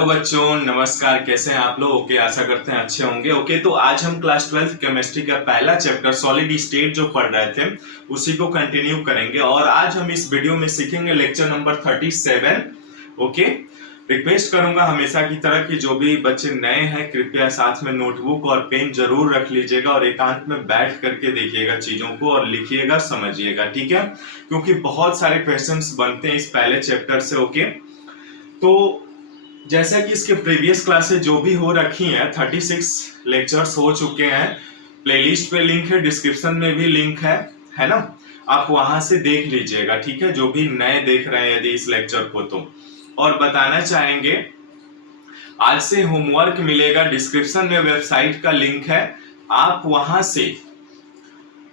Hello बच्चों, नमस्कार। कैसे हैं आप लोग? ओके, आशा करते हैं अच्छे होंगे। ओके, तो आज हम क्लास 12 केमिस्ट्री का पहला चैप्टर सॉलिड स्टेट जो पढ़ रहे थे उसी को कंटिन्यू करेंगे और आज हम इस वीडियो में सीखेंगे लेक्चर नंबर 37। ओके, रिक्वेस्ट करूंगा हमेशा की तरह कि जो भी बच्चे नए हैं कृपया साथ में नोटबुक और पेन जरूर रख लीजिएगा और एकांत में बैठ करके देखिएगा चीजों को और लिखिएगा, समझिएगा, ठीक है? क्योंकि बहुत सारे क्वेश्चंस बनते हैं इस पहले चैप्टर से। ओके, तो जैसा कि इसके प्रीवियस क्लासेस जो भी हो रखी हैं 36 लेक्चर्स हो चुके हैं। प्लेलिस्ट पे लिंक है, डिस्क्रिप्शन में भी लिंक है ना? आप वहां से देख लीजिएगा, ठीक है? जो भी नए देख रहे हैं यदि इस लेक्चर को तो। और बताना चाहेंगे आज से होमवर्क मिलेगा, डिस्क्रिप्शन में वेबसाइट का लिंक है, आप वहां से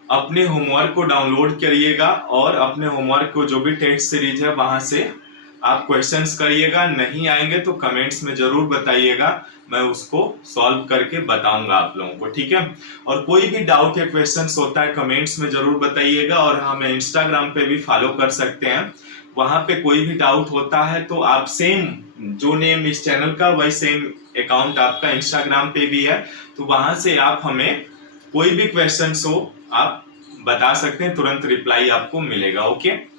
अपने होमवर्क को डाउनलोड करिएगा और अपने होमवर्क को जो भी टेस्ट सीरीज है वहां से आप क्वेश्चंस करिएगा। नहीं आएंगे तो कमेंट्स में जरूर बताइएगा, मैं उसको सॉल्व करके बताऊंगा आप लोगों को, ठीक है? और कोई भी डाउट या क्वेश्चंस होता है कमेंट्स में जरूर बताइएगा और हमें इंस्टाग्राम पे भी फॉलो कर सकते हैं। वहां पे कोई भी डाउट होता है तो आप सेम जो नेम इस चैनल का वही सेम अकाउंट आपका इंस्टाग्राम पे भी है, तो वहां से आप हमें कोई भी क्वेश्चंस हो आप बता सकते हैं, तुरंत रिप्लाई आपको मिलेगा। ओके,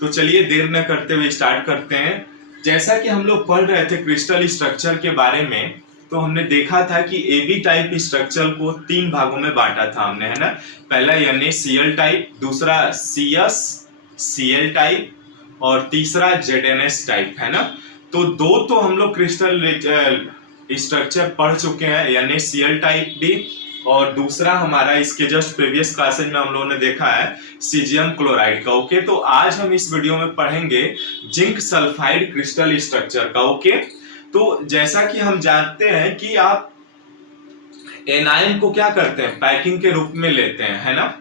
तो चलिए देर न करते हुए स्टार्ट करते हैं। जैसा कि हम लोग पढ़ रहे थे क्रिस्टल स्ट्रक्चर के बारे में, तो हमने देखा था कि एबी टाइप स्ट्रक्चर को 3 भागों में बांटा था हमने, है ना? पहला NaCl टाइप, दूसरा CsCl टाइप और तीसरा ZnS टाइप, है ना? तो दो तो हम लोग क्रिस्टल स्ट्रक्चर पढ़ चुके हैं, NaCl टाइप भी, और दूसरा हमारा इसके जस्ट प्रीवियस क्लासेज में हम लोगों ने देखा है सीजियम क्लोराइड का। ओके, तो आज हम इस वीडियो में पढ़ेंगे जिंक सल्फाइड क्रिस्टल स्ट्रक्चर का। ओके, तो जैसा कि हम जानते हैं कि आप एनायन को क्या करते हैं, पैकिंग के रूप में लेते हैं, है ना?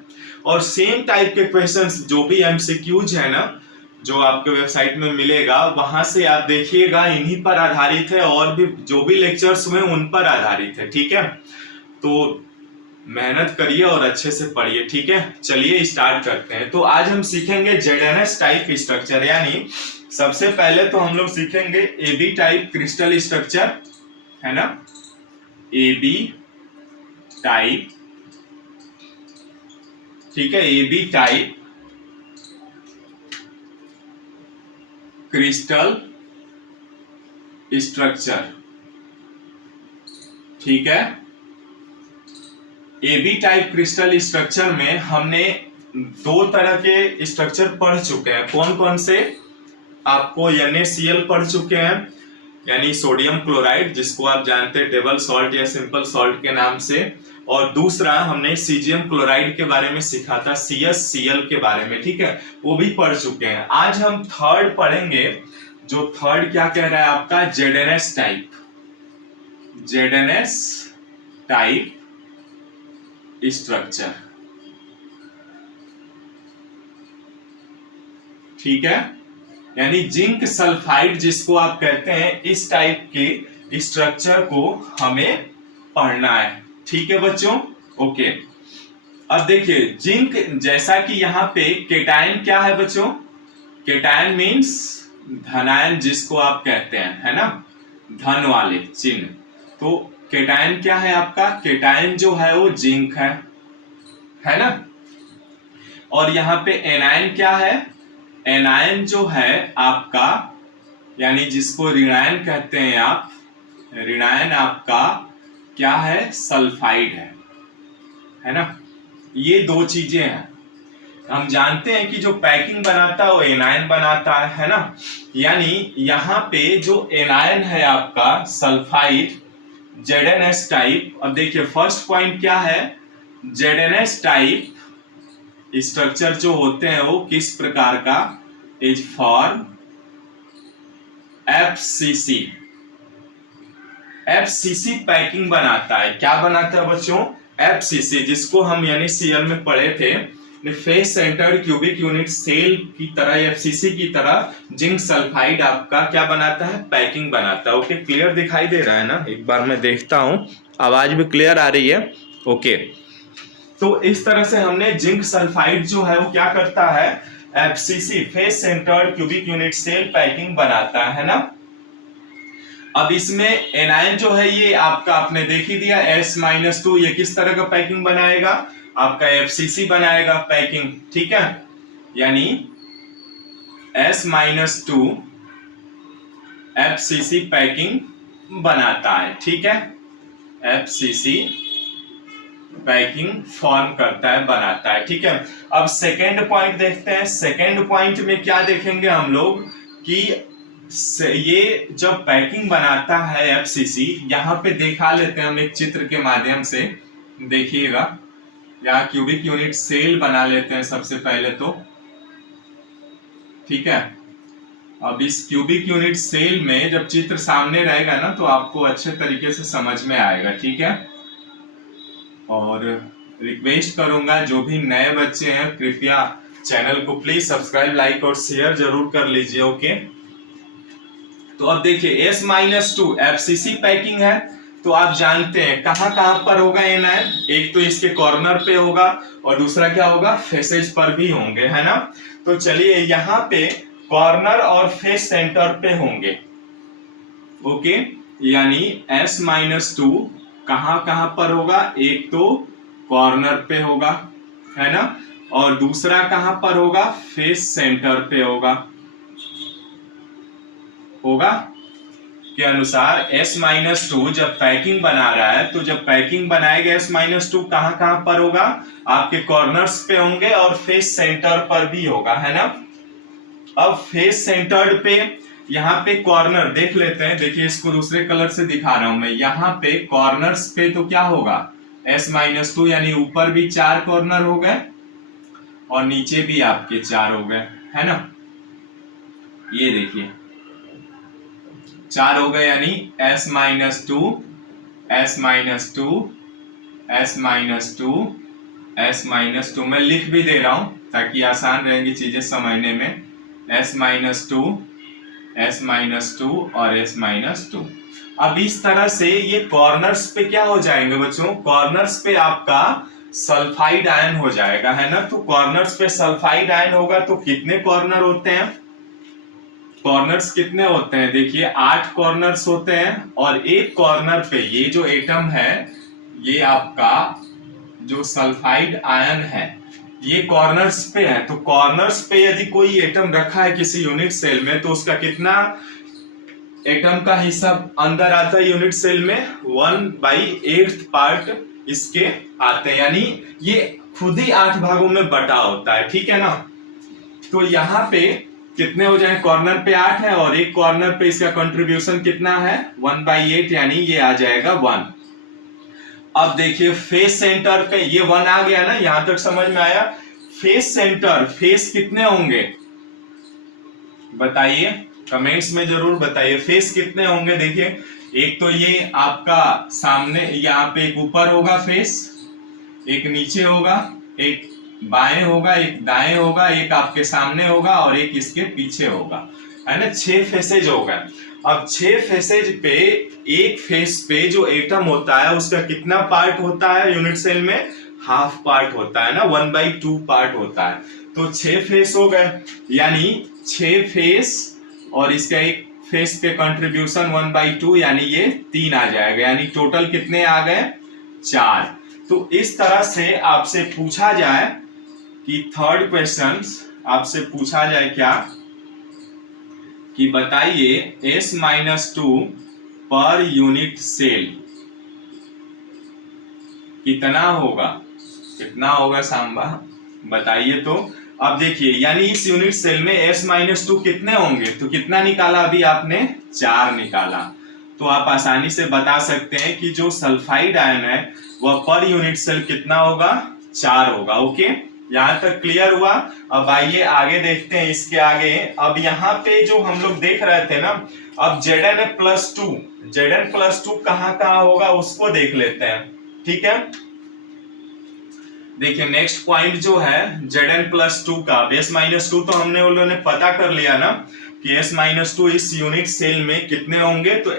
और सेम टाइप के क्वेश्चंस जो भी MCQs है ना, जो आपके वेबसाइट में मिलेगा वहां से आप देखिएगा, इन्हीं पर आधारित है और भी जो भी लेक्चर्स हुए उन पर आधारित है, ठीक है? तो मेहनत करिए और अच्छे से पढ़िए, ठीक है? चलिए स्टार्ट करते हैं। तो आज हम सीखेंगे ZnS टाइप स्ट्रक्चर, यानी सबसे पहले तो हम लोग सीखेंगे AB टाइप क्रिस्टल स्ट्रक्चर, है ना? AB टाइप, ठीक है? AB टाइप क्रिस्टल स्ट्रक्चर, ठीक है? एबी टाइप क्रिस्टल स्ट्रक्चर में हमने 2 तरह के स्ट्रक्चर पढ़ चुके हैं। कौन कौन से? आपको NaCl पढ़ चुके हैं, यानी सोडियम क्लोराइड, जिसको आप जानते हैं टेबल सॉल्ट या सिंपल सॉल्ट के नाम से, और दूसरा हमने सीजियम क्लोराइड के बारे में सीखा था, CsCl के बारे में, ठीक है? वो भी पढ़ चुके हैं। आज हम थर्ड पढ़ेंगे, जो थर्ड क्या कह रहा है आपका, ZnS type, ZnS type structure, ठीक है? यानी जिंक सल्फाइड जिसको आप कहते हैं, इस टाइप के स्ट्रक्चर को हमें पढ़ना है, ठीक है बच्चों? ओके, अब देखिए जिंक, जैसा कि यहाँ पे केटायन क्या है बच्चों? केटायन मीन्स धनायन जिसको आप कहते हैं, है ना? धन वाले चिन्ह। तो केटायन क्या है आपका? केटायन जो है वो जिंक है ना? और यहाँ पे एनायन क्या है? एनायन जो है आपका, यानी जिसको ऋणायन कहते हैं आप, ऋणायन आपका क्या है? सल्फाइड है ना? ये 2 चीजें हैं। हम जानते हैं कि जो पैकिंग बनाता है वो एनायन बनाता है ना? यानी यहाँ पे जो एनायन है आपका सल्फाइड ZnS टाइप, अब देखिए फर्स्ट पॉइंट क्या है, ZnS टाइप स्ट्रक्चर जो होते हैं वो किस प्रकार का, इज फॉर्म FCC पैकिंग बनाता है। क्या बनाता है बच्चों? FCC, जिसको हम NaCl में पढ़े थे, face centred cubic unit cell की तरह, FCC की तरह जिंक सल्फाइड आपका क्या बनाता है? पैकिंग बनाता है। ओके, क्लियर दिखाई दे रहा है ना? एक बार मैं देखता हूं, आवाज भी क्लियर आ रही है? ओके, तो इस तरह से हमने जिंक सल्फाइड जो है वो क्या करता है? FCC, face centred cubic unit cell packing बनाता है ना? अब इसमें एनायन जो है ये आपका आपने देख ही दिया S-2, ये किस तरह का पैकिंग बनाएगा, आपका FCC बनाएगा पैकिंग, ठीक है। यानी S-2 FCC पैकिंग बनाता है, ठीक है। FCC पैकिंग फॉर्म करता है, बनाता है, ठीक है। अब सेकेंड पॉइंट देखते हैं। सेकेंड पॉइंट में क्या देखेंगे हम लोग कि ये जब पैकिंग बनाता है FCC, यहाँ पे दिखा लेते हैं हम एक चित्र के माध्यम से, देखिएगा। यहाँ क्यूबिक यूनिट सेल बना लेते हैं सबसे पहले तो, ठीक है। अब इस क्यूबिक यूनिट सेल में जब चित्र सामने रहेगा ना तो आपको अच्छे तरीके से समझ में आएगा, ठीक है। और रिक्वेस्ट करूंगा जो भी नए बच्चे हैं कृपया चैनल को प्लीज सब्सक्राइब, लाइक और शेयर जरूर कर लीजिए, ओके। तो अब देखिए S-2 FCC पैकिंग है, तो आप जानते हैं कहां कहां पर होगा एनायन, एक तो इसके कॉर्नर पे होगा और दूसरा क्या होगा, फेसेज पर भी होंगे, है ना। तो चलिए यहाँ पे कॉर्नर और फेस सेंटर पे होंगे, ओके। यानी S-2 कहां कहां पर होगा, एक तो कॉर्नर पे होगा, है ना, और दूसरा कहां पर होगा, फेस सेंटर पे होगा के अनुसार S-2 जब पैकिंग बना रहा है, तो जब पैकिंग बनाएगा S-2 कहां कहां पर होगा, आपके कॉर्नर्स पे होंगे और फेस सेंटर पर भी होगा, है ना। अब फेस सेंटर्ड पे यहाँ पे कॉर्नर देख लेते हैं, देखिए इसको दूसरे कलर से दिखा रहा हूं मैं। यहाँ पे कॉर्नर्स पे तो क्या होगा, S-2 यानी ऊपर भी 4 कॉर्नर हो गए और नीचे भी आपके 4 हो गए, है ना। ये देखिए 4 हो गए, यानी S-2 S-2 S-2 S-2, मैं लिख भी दे रहा हूं ताकि आसान रहेगी चीजें समझने में। S-2 S-2 और S-2। अब इस तरह से ये कॉर्नर्स पे क्या हो जाएंगे बच्चों, कॉर्नर्स पे आपका सल्फाइड आयन हो जाएगा, है ना। तो कॉर्नर्स पे सल्फाइड आयन होगा तो कितने कॉर्नर होते हैं, कॉर्नर्स कितने होते हैं, देखिए 8 कॉर्नर्स होते हैं। और एक कॉर्नर पे ये जो एटम है, ये आपका जो सल्फाइड आयन है ये कॉर्नर्स पे है। तो कॉर्नर्स पे यदि कोई एटम रखा है किसी यूनिट सेल में, तो उसका कितना एटम का हिस्सा अंदर आता है यूनिट सेल में, 1/8 पार्ट इसके आते हैं, यानी ये खुद ही 8 भागों में बटा होता है, ठीक है ना। तो यहाँ पे कितने हो जाए, कॉर्नर पे 8 है और एक कॉर्नर पे इसका कंट्रीब्यूशन कितना है, 1/8, यानी ये आ जाएगा 1। अब देखिए फेस सेंटर पे ये 1 आ गया ना, यहां तक समझ में आया। फेस सेंटर, फेस कितने होंगे बताइए, कमेंट्स में जरूर बताइए फेस कितने होंगे। देखिए एक तो ये आपका सामने यहाँ पे एक ऊपर होगा फेस, एक नीचे होगा, एक बाएं होगा, एक दाएं होगा, एक आपके सामने होगा और एक इसके पीछे होगा, है ना। 6 फेसेज होगा। अब 6 फेसेज पे एक फेस पे जो एटम होता है उसका कितना पार्ट होता है यूनिट सेल में, हाफ पार्ट होता है ना, 1/2 पार्ट होता है। तो 6 फेस हो गए, यानी 6 फेस और इसका एक फेस पे कंट्रीब्यूशन 1/2, यानी ये 3 आ जाएगा, यानी टोटल कितने आ गए, 4। तो इस तरह से आपसे पूछा जाए कि थर्ड क्वेश्चन आपसे पूछा जाए क्या कि बताइए S-2 पर यूनिट सेल कितना होगा, कितना होगा सांबा बताइए। तो अब देखिए यानी इस यूनिट सेल में S-2 कितने होंगे, तो कितना निकाला अभी आपने, 4 निकाला। तो आप आसानी से बता सकते हैं कि जो सल्फाइड आयन है वह पर यूनिट सेल कितना होगा, 4 होगा, ओके। यहां तक क्लियर हुआ। अब आइए आगे देखते हैं इसके आगे। अब यहाँ पे जो हम लोग देख रहे थे ना, अब Zn+2 कहाँ होगा उसको देख लेते हैं, ठीक है। देखिए नेक्स्ट पॉइंट जो है Zn+2 का, S-2 तो हमने उन लोगों ने पता कर लिया ना कि S-2 इस यूनिट सेल में कितने होंगे, तो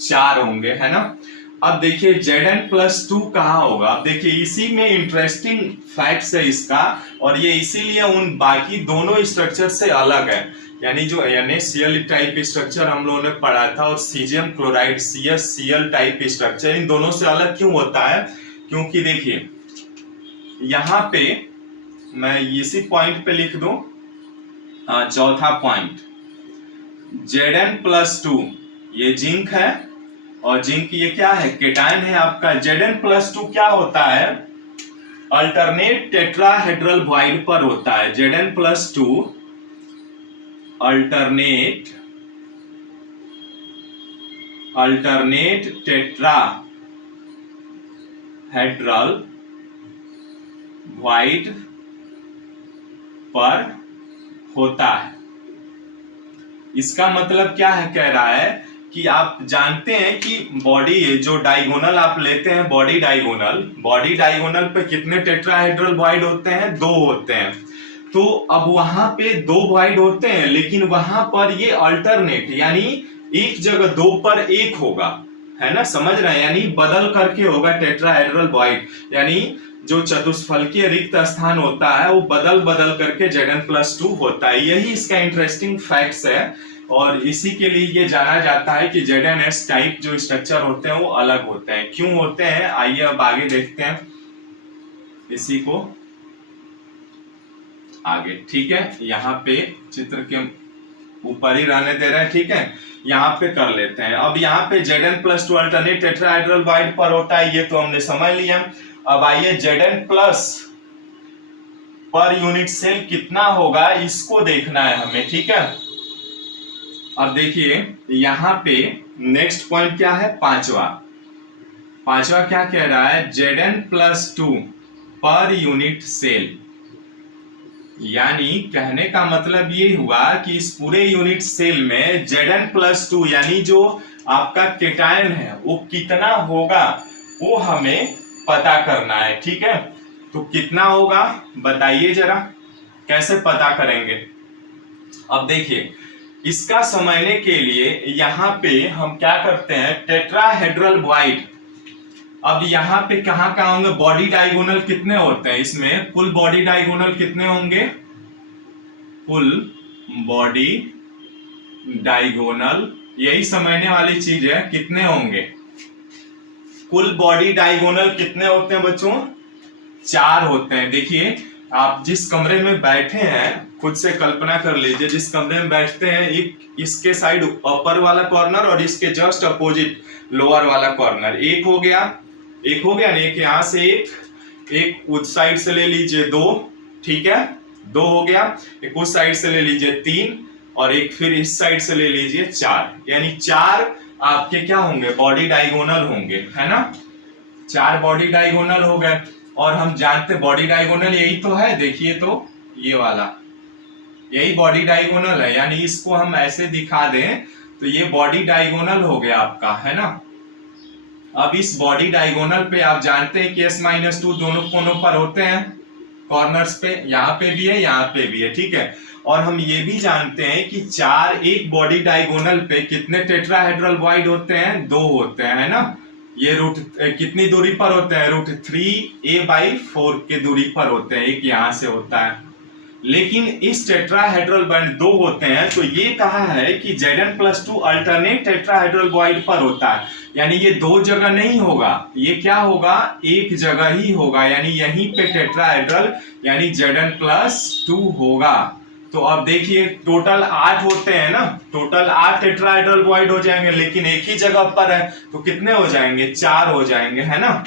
4 होंगे, है ना। अब देखिए Zn+2 कहाँ होगा, अब देखिए इसी में इंटरेस्टिंग फैक्ट्स है इसका, और ये इसीलिए उन बाकी दोनों स्ट्रक्चर से अलग है यानी जो NaCl टाइप स्ट्रक्चर हम लोगों ने पढ़ा था और caesium chloride CsCl type structure, इन दोनों से अलग क्यों होता है? क्योंकि देखिए यहाँ पे मैं इसी पॉइंट पे लिख दूं, चौथा पॉइंट, Zn+2 ये जिंक है और जिंक ये क्या है? केटायन है आपका। Zn+2 क्या होता है? अल्टरनेट टेट्राहेड्रल वॉइड पर होता है। Zn+2 अल्टरनेट टेट्राहेड्रल वॉइड पर होता है। इसका मतलब क्या है? कह रहा है कि आप जानते हैं कि बॉडी जो डायगोनल आप लेते हैं, बॉडी डायगोनल पे कितने टेट्राहेड्रल वॉइड होते हैं? 2 होते हैं। तो अब वहां पे 2 वॉइड होते हैं, लेकिन वहां पर ये अल्टरनेट यानी एक जगह 2 पर 1 होगा, है ना? समझ रहे हैं? यानी बदल करके होगा टेट्राहेड्रल वॉइड, यानी जो चतुष्फलकीय रिक्त स्थान होता है वो बदल बदल करके Zn+2 होता है। यही इसका इंटरेस्टिंग फैक्ट्स है और इसी के लिए ये जाना जाता है कि ZnS टाइप जो स्ट्रक्चर होते हैं वो अलग होते हैं। क्यों होते हैं आइए अब आगे देखते हैं इसी को आगे। ठीक है, यहाँ पे चित्र के ऊपर ही रहने दे रहे हैं। ठीक है, यहाँ पे कर लेते हैं। अब यहाँ पे Zn+2 अल्टरनेट टेट्राहेड्रल वॉइड पर होता है, ये तो हमने समझ लिया। अब आइए Zn+ पर यूनिट सेल कितना होगा इसको देखना है हमें। ठीक है, अब देखिए यहाँ पे नेक्स्ट पॉइंट क्या है? पांचवा क्या कह रहा है? Zn+2 पर यूनिट सेल, यानी कहने का मतलब ये हुआ कि इस पूरे यूनिट सेल में Zn+2 यानी जो आपका केटायन है वो कितना होगा वो हमें पता करना है। ठीक है, तो कितना होगा बताइए जरा, कैसे पता करेंगे? अब देखिए इसका समझने के लिए यहाँ पे हम क्या करते हैं? Tetrahedral void. अब यहाँ पे कहाँ होंगे? बॉडी डायगोनल कितने होते हैं इसमें? कुल बॉडी डायगोनल कितने होंगे? कुल बॉडी डायगोनल, यही समझने वाली चीज है, कितने होंगे? कुल बॉडी डायगोनल कितने होते हैं बच्चों? 4 होते हैं। देखिए आप जिस कमरे में बैठे हैं खुद से कल्पना कर लीजिए, जिस कमरे में बैठते हैं इसके साइड अपर वाला कॉर्नर और इसके जस्ट अपोजिट लोअर वाला कॉर्नर, एक हो गया ना? एक यहाँ से एक उस साइड से ले लीजिए 2, ठीक है, 2 हो गया। एक उस साइड से ले लीजिए 3 और एक फिर इस साइड से ले लीजिए 4, यानी 4 आपके क्या होंगे? बॉडी डायगोनल होंगे, है ना? 4 बॉडी डायगोनल हो गए। और हम जानते बॉडी डायगोनल यही तो है, देखिए तो ये वाला यही बॉडी डायगोनल है, यानी इसको हम ऐसे दिखा दें तो ये बॉडी डायगोनल हो गया आपका, है ना? अब इस बॉडी डायगोनल पे आप जानते हैं कि S-2 दोनों कोनों पर होते हैं, कॉर्नर्स पे, यहाँ पे भी है यहाँ पे भी है। ठीक है, और हम ये भी जानते हैं कि 4 एक बॉडी डायगोनल पे कितने टेट्राहेड्रल वॉइड होते हैं? 2 होते हैं, है ना? ये रूट कितनी दूरी पर होते हैं? √3a/4 की दूरी पर होते हैं, एक यहाँ से होता है। लेकिन इस टेट्राहेड्रल बॉन्ड 2 होते हैं, तो ये कहा है कि Zn+2 अल्टरनेट टेट्राहेड्रल वॉइड पर होता है, यानी ये 2 जगह नहीं होगा, ये क्या होगा? एक जगह ही होगा, यानी यहीं पे टेट्राहेड्रल यानी Zn+2 होगा। तो अब देखिए टोटल 8 होते हैं ना, टोटल 8 टेट्राहेड्रल वॉइड हो जाएंगे, लेकिन एक ही जगह पर है तो कितने हो जाएंगे? 4 हो जाएंगे, है ना?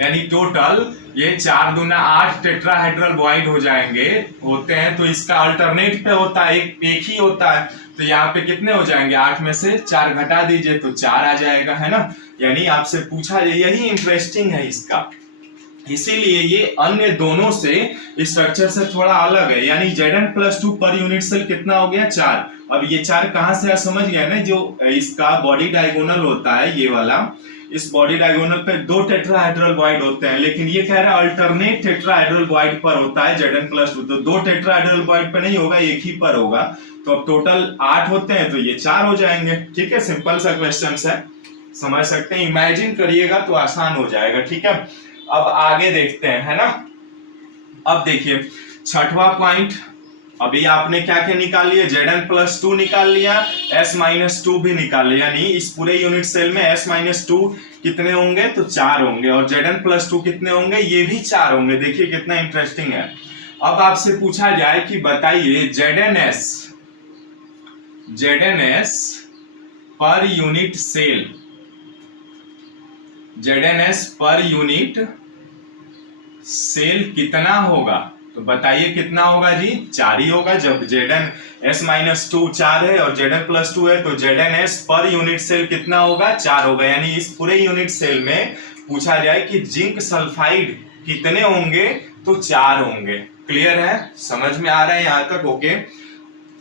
यानी टोटल ये 4 दूना 8 टेट्राहेड्रल वॉइड हो जाएंगे, होते हैं। तो इसका अल्टरनेट पे होता है, एक ही होता है, तो यहाँ पे कितने हो जाएंगे? 8 में से 4 घटा दीजिए तो 4 आ जाएगा, है ना? यानी आपसे पूछा, यही इंटरेस्टिंग है इसका, इसीलिए ये अन्य दोनों से स्ट्रक्चर से थोड़ा अलग है। यानी Zn+2 पर यूनिट सेल कितना हो गया? 4। अब ये 4 कहां से समझ गया ना, जो इसका बॉडी डायगोनल होता है ये वाला, इस बॉडी डायगोनल पे 2 टेट्राहेड्रल वॉइड होते हैं, लेकिन ये कह रहा है अल्टरनेट टेट्राहेड्रल वॉइड पर होता है Zn+2, तो 2 टेट्राहेड्रल वॉइड पे नहीं होगा, एक ही पर होगा। तो अब टोटल 8 होते हैं तो ये 4 हो जाएंगे। ठीक है, सिंपल सा क्वेश्चन है, समझ सकते हैं, इमेजिन करिएगा तो आसान हो जाएगा। ठीक है, अब आगे देखते हैं, है ना? अब देखिए 6वां पॉइंट, अभी आपने क्या क्या निकाल लिया, Zn+2 निकाल लिया, S-2 भी निकाल लिया, यानी इस पूरे यूनिट सेल में S-2 कितने होंगे, तो 4 होंगे, और Zn+2 कितने होंगे, ये भी 4 होंगे। देखिए कितना इंटरेस्टिंग है। अब आपसे पूछा जाए कि बताइए ZnS per unit cell, ZnS per unit cell कितना होगा, तो बताइए कितना होगा जी, 4 ही होगा। जब Zn(S-2) 4 है और Zn+2 है तो ZnS पर यूनिट सेल कितना होगा, 4 होगा। यानी इस पूरे यूनिट सेल में पूछा जाए कि जिंक सल्फाइड कितने होंगे, तो 4 होंगे। क्लियर है, समझ में आ रहा है यहाँ तक? ओके,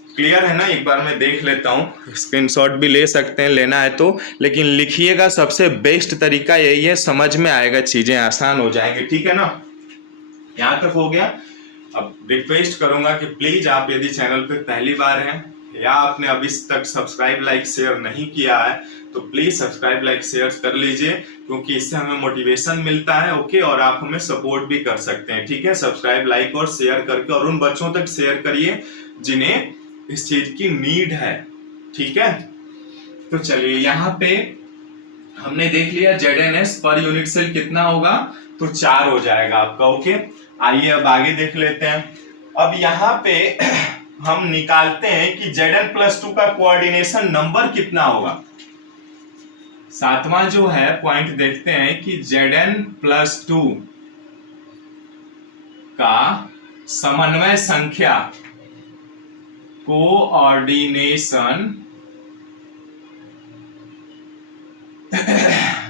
क्लियर है ना? एक बार मैं देख लेता हूँ, स्क्रीनशॉट भी ले सकते हैं लेना है तो, लेकिन लिखिएगा, सबसे बेस्ट तरीका यही है, समझ में आएगा, चीजें आसान हो जाएंगे। ठीक है ना, यहाँ तक हो गया। अब रिक्वेस्ट करूंगा कि प्लीज आप यदि चैनल पे पहली बार हैं या आपने अभी तक सब्सक्राइब लाइक शेयर नहीं किया है तो प्लीज सब्सक्राइब लाइक शेयर कर लीजिए, क्योंकि इससे हमें मोटिवेशन मिलता है। ओके, और आप हमें सपोर्ट भी कर सकते हैं। ठीक है, सब्सक्राइब लाइक और शेयर करके, और उन बच्चों तक शेयर करिए जिन्हें इस चीज की नीड है। ठीक है, तो चलिए यहाँ पे हमने देख लिया ZnS पर यूनिट सेल कितना होगा, तो 4 हो जाएगा आपका। ओके, आइए अब आगे देख लेते हैं। अब यहाँ पे हम निकालते हैं कि Zn+2 का कोऑर्डिनेशन नंबर कितना होगा। 7वां जो है पॉइंट देखते हैं कि Zn+2 का समन्वय संख्या, कोऑर्डिनेशन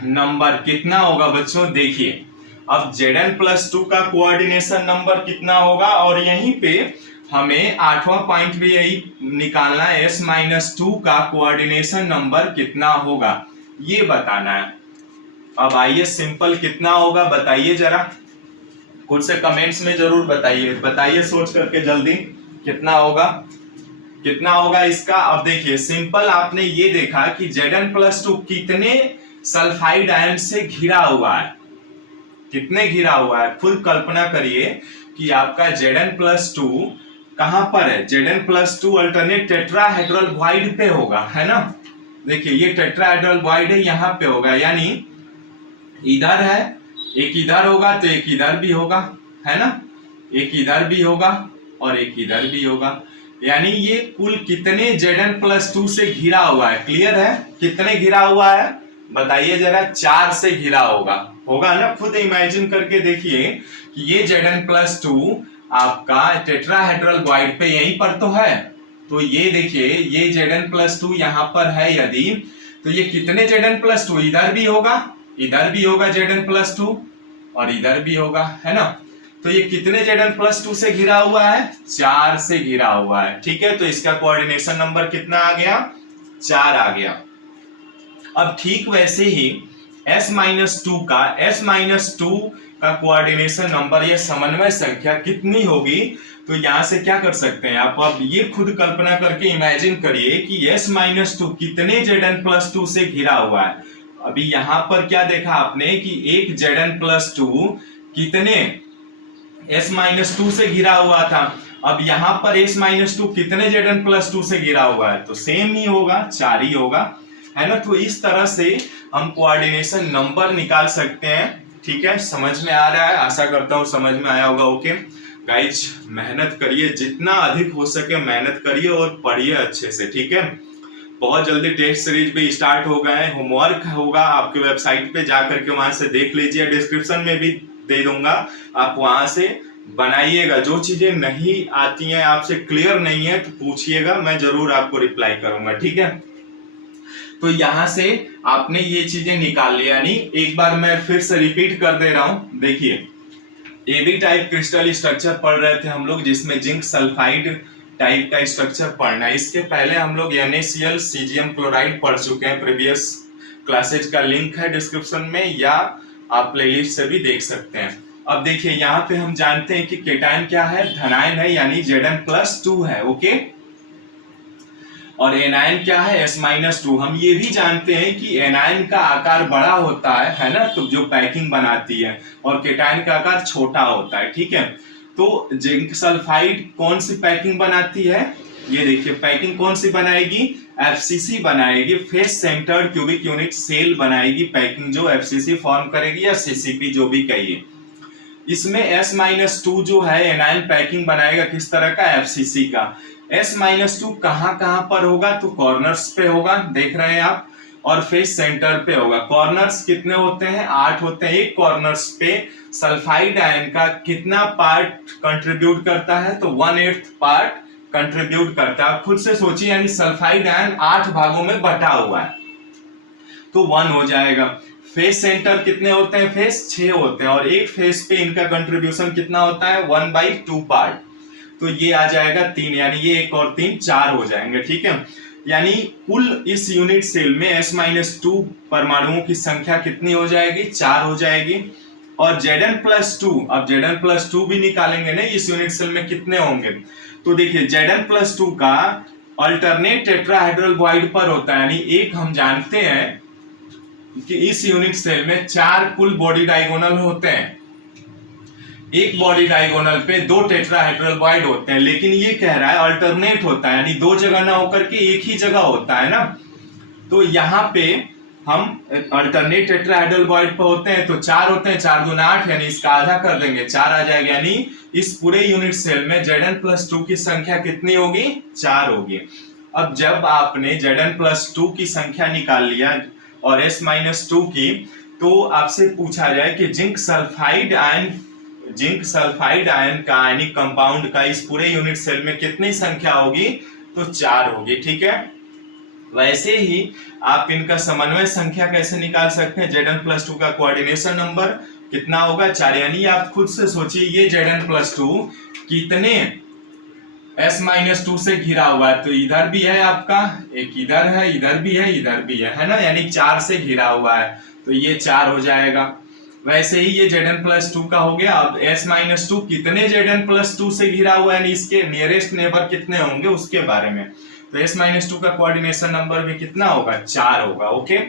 नंबर कितना होगा बच्चों। देखिए अब Zn+2 का कोऑर्डिनेशन नंबर कितना होगा, और यहीं पे हमें 8वां पॉइंट भी यही निकालना है, S-2 का कोऑर्डिनेशन नंबर कितना होगा, ये बताना है। अब आइए सिंपल कितना होगा बताइए जरा, खुद से कमेंट्स में जरूर बताइए सोच करके जल्दी, कितना होगा इसका। अब देखिए सिंपल, आपने ये देखा कि Zn+2 कितने सल्फाइड आयन से घिरा हुआ है, कितने घिरा हुआ है, खुद कल्पना करिए कि आपका Zn+2 कहां पर है। Zn+2 अल्टरनेट टेट्राहेड्रल वॉइड पे होगा, है ना। देखिए ये टेट्राहेड्रल वॉइड है, यहाँ पे होगा, यानी इधर है, एक इधर होगा तो एक इधर भी होगा, है ना, एक इधर भी होगा और एक इधर भी होगा। यानी ये कुल कितने Zn+2 से घिरा हुआ है। क्लियर है, कितने घिरा हुआ है बताइए जरा, 4 से घिरा होगा ना। खुद इमेजिन करके देखिए कि ये Zn+2 आपका टेट्राहेड्रल वॉइड पे यहीं पर तो है, तो ये देखिए ये Zn+2 यहाँ पर है यदि, तो ये कितने Zn+2, इधर भी होगा Zn+2 और इधर भी होगा, है ना। तो ये कितने Zn+2 से घिरा हुआ है, 4 से घिरा हुआ है। ठीक है, तो इसका कोऑर्डिनेशन नंबर कितना आ गया, 4 आ गया। अब ठीक वैसे ही S-2 का कोऑर्डिनेशन नंबर, ये समन्वय संख्या कितनी होगी, तो यहां से क्या कर सकते हैं आप, अब ये खुद कल्पना करके इमेजिन करिए कि S-2 कितने Zn+2 से घिरा हुआ है। अभी यहां पर क्या देखा आपने कि एक Zn+2 कितने S-2 से घिरा हुआ था, अब यहां पर S-2 कितने Zn+2 से घिरा हुआ है, तो सेम ही होगा, 4 ही होगा, है ना। तो इस तरह से हम कोऑर्डिनेशन नंबर निकाल सकते हैं। ठीक है, समझ में आ रहा है, आशा करता हूं समझ में आया होगा। ओके गाइज, मेहनत करिए, जितना अधिक हो सके मेहनत करिए और पढ़िए अच्छे से। ठीक है, बहुत जल्दी टेस्ट सीरीज भी स्टार्ट हो गए हैं, होमवर्क होगा आपके वेबसाइट पे जा करके, वहां से देख लीजिए, डिस्क्रिप्शन में भी दे दूंगा, आप वहां से बनाइएगा। जो चीजें नहीं आती हैं, आपसे क्लियर नहीं है तो पूछिएगा, मैं जरूर आपको रिप्लाई करूंगा। ठीक है, तो यहां से आपने ये चीजें निकाल लिया, यानी एक बार मैं फिर से रिपीट कर दे रहा हूं। देखिए एबी टाइप क्रिस्टल स्ट्रक्चर पढ़ रहे थे हम लोग, जिसमें जिंक सल्फाइड टाइप का स्ट्रक्चर पढ़ना है। इसके पहले हम लोग NaCl सीजियम क्लोराइड पढ़ चुके हैं, प्रीवियस क्लासेज का लिंक है डिस्क्रिप्शन में, या आप प्लेलिस्ट से भी देख सकते हैं। अब देखिए यहाँ पे हम जानते हैं कि केटायन क्या है, धनायन है, यानी Zn+2 है। ओके, और एनायन क्या है, S-2। हम ये भी जानते हैं कि एनायन का आकार बड़ा होता है ना, तो जो पैकिंग बनाती है, और केटायन का आकार छोटा होता है। ठीक है, तो जिंक सल्फाइड कौन सी पैकिंग बनाती है, ये देखिए पैकिंग कौन सी बनाएगी, एफसीसी बनाएगी, face centred cubic unit cell बनाएगी पैकिंग, जो एफसीसी फॉर्म करेगी या सीसीपी जो भी कहिए। इसमें S-2 जो है एनाइल पैकिंग बनाएगा किस तरह का, एफसीसी का। S-2 कहां कहां पर होगा, तो कॉर्नर्स पे होगा, देख रहे हैं आप, और फेस सेंटर पे होगा। कॉर्नर्स कितने होते हैं, 8 होते हैं। एक कॉर्नर्स पे सल्फाइड आयन का कितना पार्ट कंट्रीब्यूट करता है, तो 1/8 पार्ट कंट्रीब्यूट करता है। आप खुद से सोचिए, यानी सल्फाइड आयन 8 भागों में बटा हुआ है, तो 1 हो जाएगा। फेस सेंटर कितने होते हैं, फेस 6 होते हैं, और एक फेस पे इनका कंट्रीब्यूशन कितना होता है, 1/2 पार्ट, तो ये आ जाएगा 3, यानी ये 1 और 3 4 हो जाएंगे, ठीक है। यानी कुल इस यूनिट सेल में S-2 परमाणुओं की संख्या कितनी हो जाएगी, 4 हो जाएगी। और Zn+2, अब Zn+2 भी निकालेंगे ना, इस यूनिट सेल में कितने होंगे, तो देखिए Zn+2 का अल्टरनेट टेट्राहेड्रल बॉन्ड पर होता है, यानी एक हम जानते हैं कि इस यूनिट सेल में 4 कुल बॉडी डायगोनल होते हैं, एक बॉडी डायगोनल पे 2 टेट्राहेड्रल बॉन्ड होते हैं, लेकिन ये कह रहा है अल्टरनेट होता है, यानी 2 जगह ना होकर के एक ही जगह होता है ना। तो यहाँ पे हम अल्टरनेट टेट्राहेड्रल बॉन्ड पे होते हैं, तो 4 होते हैं, 4 दूना 8, यानी इसका आधा कर देंगे, 4 आ जाएगा, यानी इस पूरे यूनिट सेल में Zn+2 की संख्या कितनी होगी, 4 होगी। अब जब आपने Zn+2 की संख्या निकाल लिया और S-2 की, तो आपसे पूछा जाए कि जिंक सल्फाइड आयन का आयनिक कंपाउंड का इस पूरे यूनिट सेल में कितनी संख्या होगी, तो 4 होगी, ठीक है। वैसे ही आप इनका समन्वय संख्या कैसे निकाल सकते हैं, Zn+2 का कोऑर्डिनेशन नंबर कितना होगा, 4, यानी आप खुद से सोचिए ये Zn+2 कितने S-2 से घिरा हुआ है, तो इधर भी है आपका, एक इधर है, इधर भी है, इधर भी है ना, यानी 4 से घिरा हुआ है, तो ये 4 हो जाएगा। वैसे ही ये Zn+2 का हो गया। अब S-2 कितने Zn+2 से घिरा हुआ है, यानी इसके नियरेस्ट नेबर कितने होंगे उसके बारे में, तो S-2 का कोऑर्डिनेशन नंबर भी कितना होगा, 4 होगा, ओके।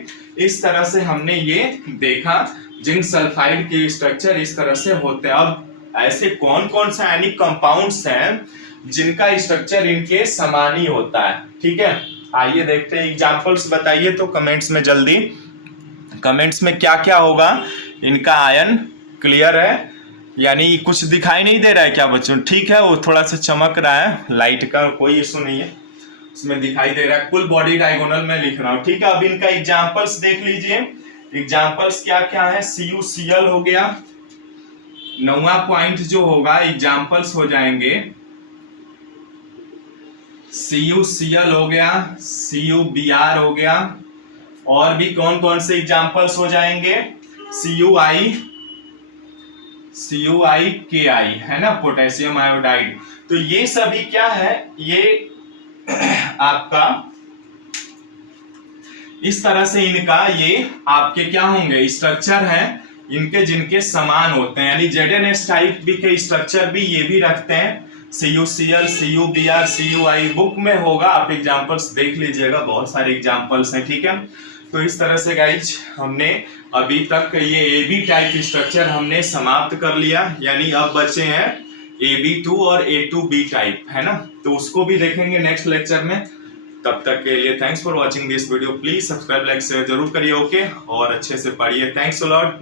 इस तरह से हमने ये देखा जिंक सल्फाइड के स्ट्रक्चर इस तरह से होते हैं। अब ऐसे कौन कौन से आयनिक कंपाउंड्स हैं जिनका स्ट्रक्चर इनके समान ही होता है, ठीक है। आइए देखते हैं, एग्जांपल्स बताइए तो कमेंट्स में जल्दी, कमेंट्स में क्या क्या होगा इनका आयन, क्लियर है, यानी कुछ दिखाई नहीं दे रहा है क्या बच्चों, ठीक है, वो थोड़ा सा चमक रहा है लाइट का, कोई इशू नहीं है, उसमें दिखाई दे रहा है। कुल बॉडी डायगोनल में लिख रहा हूं, ठीक है। अब इनका एग्जांपल्स देख लीजिए, एग्जांपल्स क्या क्या है, CuCl हो गया, 9वां पॉइंट जो होगा एग्जांपल्स हो जाएंगे, CuCl हो गया, CuBr हो गया, और भी कौन कौन से एग्जांपल्स हो जाएंगे, CuiKi है ना, पोटेशियम आयोडाइड। तो ये सभी क्या है, ये आपका इस तरह से इनका ये आपके क्या होंगे स्ट्रक्चर है इनके, जिनके समान होते हैं, यानी ZnS टाइप भी के स्ट्रक्चर भी ये भी रखते हैं, CuCl, CuBr, Cui, बुक में होगा, आप एग्जांपल्स देख लीजिएगा, बहुत सारे एग्जांपल्स हैं, ठीक है। तो इस तरह से गाइज हमने अभी तक ये AB टाइप स्ट्रक्चर हमने समाप्त कर लिया, यानी अब बचे हैं AB2 और A2B टाइप, है ना, तो उसको भी देखेंगे नेक्स्ट लेक्चर में। तब तक के लिए thanks for watching this video, please subscribe, like, share जरूर करिए, ओके, और अच्छे से पढ़िए, थैंक्स अ लॉट।